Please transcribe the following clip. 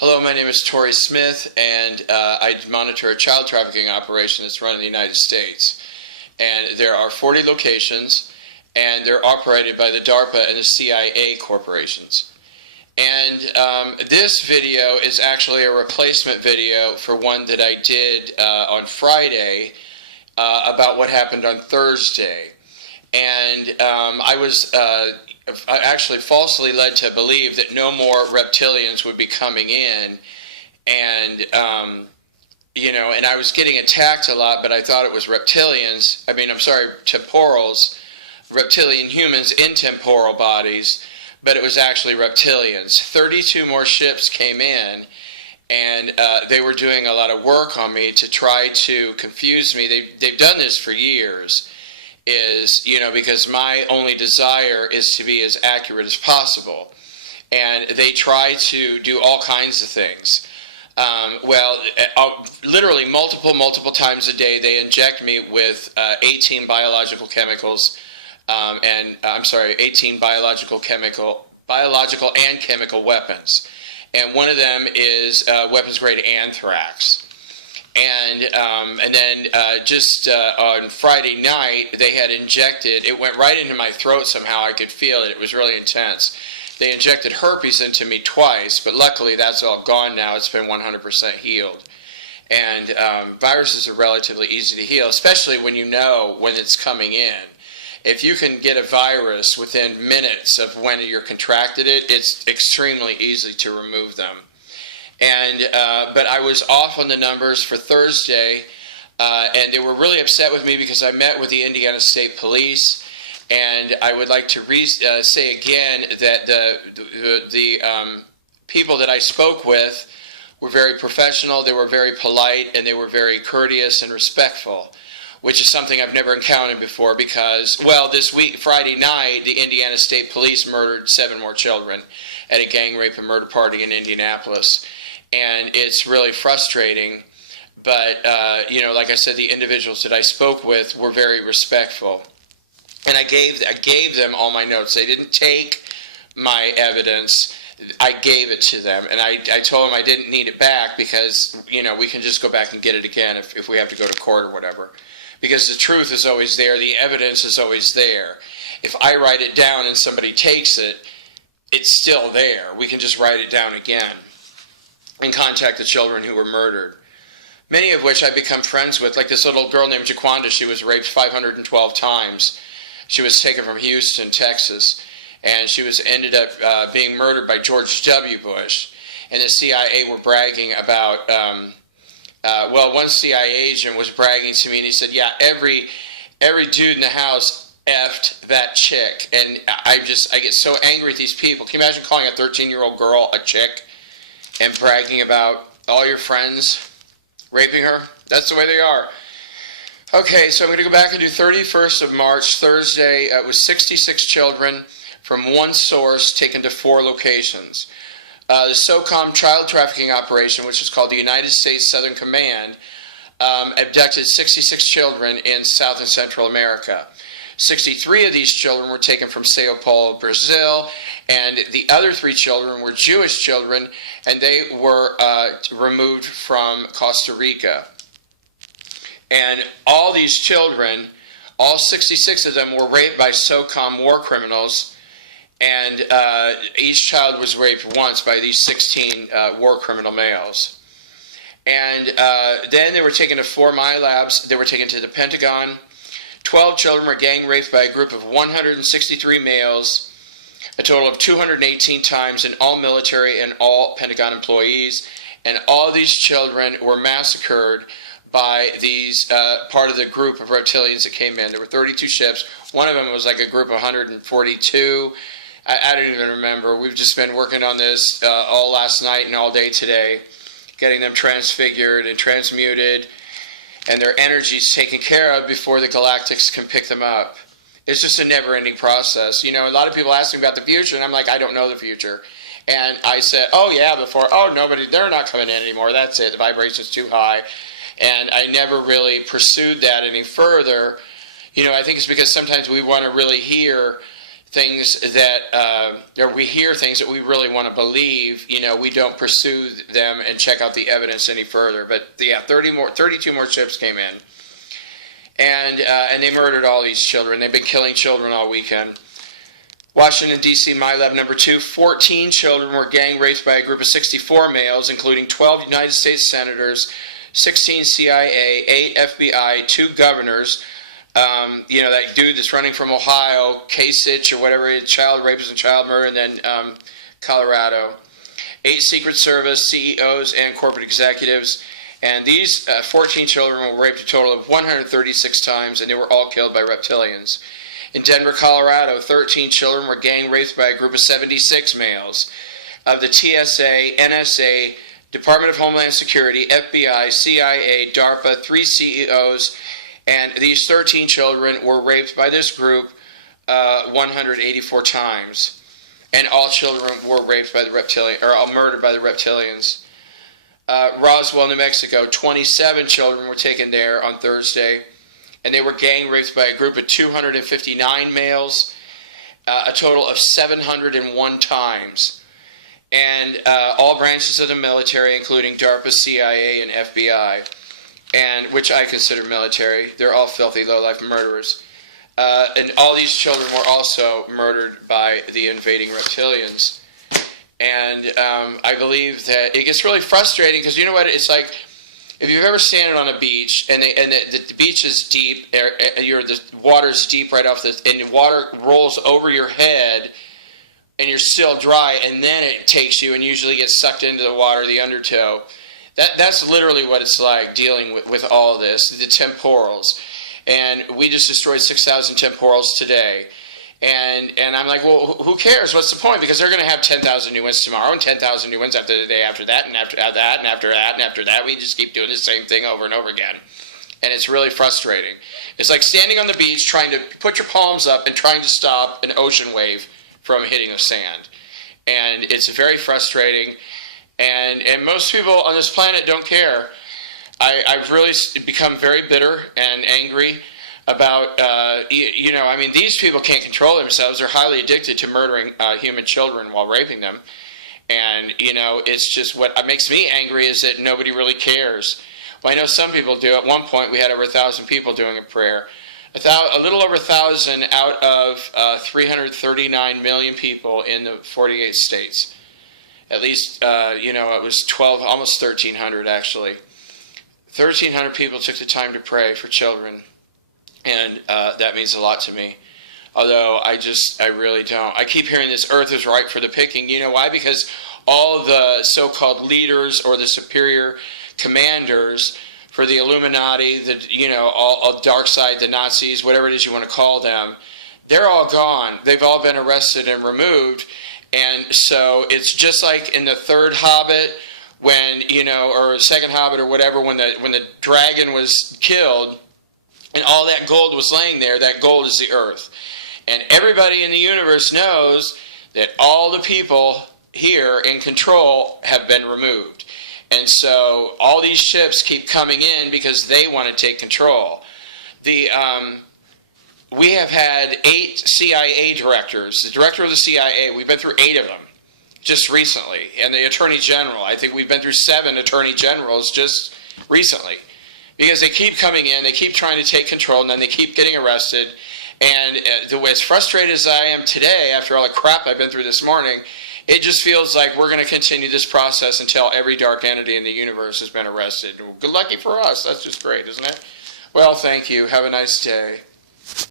Hello, my name is Tori Smith, and I monitor a child trafficking operation that's run in the United States. And there are 40 locations, and they're operated by the DARPA and the CIA corporations. And this video is actually a replacement video for one that I did on Friday about what happened on Thursday. And I was actually falsely led to believe that no more reptilians would be coming in, and and I was getting attacked a lot, but I thought it was temporals, reptilian humans in temporal bodies, but it was actually reptilians. 32 more ships came in, and they were doing a lot of work on me to try to confuse me. They've done this for years. Because my only desire is to be as accurate as possible. And they try to do all kinds of things. Literally multiple times a day, they inject me with 18 biological chemicals, 18 biological and chemical weapons. And one of them is weapons-grade anthrax. And then on Friday night, they had injected, it went right into my throat somehow, I could feel it, it was really intense. They injected herpes into me twice, but luckily that's all gone now, it's been 100% healed. And viruses are relatively easy to heal, especially when you know when it's coming in. If you can get a virus within minutes of when you're contracted it, it's extremely easy to remove them. But I was off on the numbers for Thursday, and they were really upset with me because I met with the Indiana State Police, and I would like to say again that the people that I spoke with were very professional, they were very polite, and they were very courteous and respectful, which is something I've never encountered before because, this week, Friday night, the Indiana State Police murdered 7 more children at a gang rape and murder party in Indianapolis. And it's really frustrating, but, like I said, the individuals that I spoke with were very respectful. And I gave them all my notes. They didn't take my evidence. I gave it to them. And I told them I didn't need it back because, we can just go back and get it again if we have to go to court or whatever. Because the truth is always there. The evidence is always there. If I write it down and somebody takes it, it's still there. We can just write it down again and contact the children who were murdered, many of which I've become friends with. Like this little girl named Jaquanda, she was raped 512 times. She was taken from Houston, Texas, and she ended up being murdered by George W. Bush. And the CIA were bragging about, one CIA agent was bragging to me, and he said, yeah, every dude in the house effed that chick. And I get so angry at these people. Can you imagine calling a 13-year-old girl a chick? And bragging about all your friends raping her? That's the way they are. Okay, so I'm going to go back and do 31st of March, Thursday. It was 66 children from one source taken to 4 locations. The SOCOM child trafficking operation, which is called the United States Southern Command, abducted 66 children in South and Central America. 63 of these children were taken from Sao Paulo, Brazil, and the other 3 children were Jewish children, and they were removed from Costa Rica. And all these children, all 66 of them, were raped by SOCOM war criminals, and each child was raped once by these 16 war criminal males. And then they were taken to 4 MILABS. They were taken to the Pentagon. 12 children were gang raped by a group of 163 males, a total of 218 times, in all military and all Pentagon employees. And all these children were massacred by these part of the group of reptilians that came in. There were 32 ships. One of them was like a group of 142. I don't even remember. We've just been working on this all last night and all day today, getting them transfigured and transmuted, and their energies taken care of before the galactics can pick them up. It's just a never-ending process. A lot of people ask me about the future, and I'm like, I don't know the future. And I said, they're not coming in anymore. That's it. The vibration's too high. And I never really pursued that any further. I think it's because sometimes we want to really hear things that, or we hear things that we really want to believe, we don't pursue them and check out the evidence any further. But yeah, 32 more ships came in. And they murdered all these children. They've been killing children all weekend. Washington, D.C., MILAB number 2, 14 children were gang raped by a group of 64 males, including 12 United States senators, 16 CIA, 8 FBI, 2 governors. That dude that's running from Ohio, Kasich or whatever, child rapist and child murder, and then Colorado. 8 Secret Service CEOs and corporate executives. And these 14 children were raped a total of 136 times, and they were all killed by reptilians. In Denver, Colorado, 13 children were gang raped by a group of 76 males. Of the TSA, NSA, Department of Homeland Security, FBI, CIA, DARPA, 3 CEOs, and these 13 children were raped by this group 184 times. And all children were raped by the reptilian, or all murdered by the reptilians. Roswell, New Mexico, 27 children were taken there on Thursday, and they were gang raped by a group of 259 males, a total of 701 times. And all branches of the military, including DARPA, CIA, and FBI, and which I consider military. They're all filthy, low-life murderers. And all these children were also murdered by the invading reptilians. And I believe that it gets really frustrating because you know what? It's like if you've ever standing on a beach and the beach is deep, the water's deep right off and the water rolls over your head, and you're still dry, and then it takes you and usually gets sucked into the water, the undertow. That's literally what it's like dealing with all this, the temporals. And we just destroyed 6,000 temporals today. And I'm like, well, who cares? What's the point? Because they're going to have 10,000 new ones tomorrow and 10,000 new ones after the day after that and after that and after that and after that. We just keep doing the same thing over and over again. And it's really frustrating. It's like standing on the beach trying to put your palms up and trying to stop an ocean wave from hitting the sand. And it's very frustrating. And most people on this planet don't care. I've really become very bitter and angry about, these people can't control themselves. They're highly addicted to murdering human children while raping them. And, it's just what makes me angry is that nobody really cares. Well, I know some people do. At one point, we had over 1,000 people doing a prayer. A little over 1,000 out of 339 million people in the 48 states. At least, it was 12, almost 1,300 actually. 1,300 people took the time to pray for children. And that means a lot to me. Although I really don't. I keep hearing this earth is ripe for the picking. You know why? Because all the so-called leaders or the superior commanders for the Illuminati, all dark side, the Nazis, whatever it is you want to call them, they're all gone. They've all been arrested and removed. And so it's just like in the third Hobbit when, or second Hobbit or whatever, when the dragon was killed, and all that gold was laying there, that gold is the earth. And everybody in the universe knows that all the people here in control have been removed. And so all these ships keep coming in because they want to take control. We have had 8 CIA directors. The director of the CIA, we've been through 8 of them just recently. And the Attorney General, I think we've been through 7 Attorney Generals just recently. Because they keep coming in, they keep trying to take control, and then they keep getting arrested. And as frustrated as I am today, after all the crap I've been through this morning, it just feels like we're going to continue this process until every dark entity in the universe has been arrested. Good lucky for us. That's just great, isn't it? Well, thank you. Have a nice day.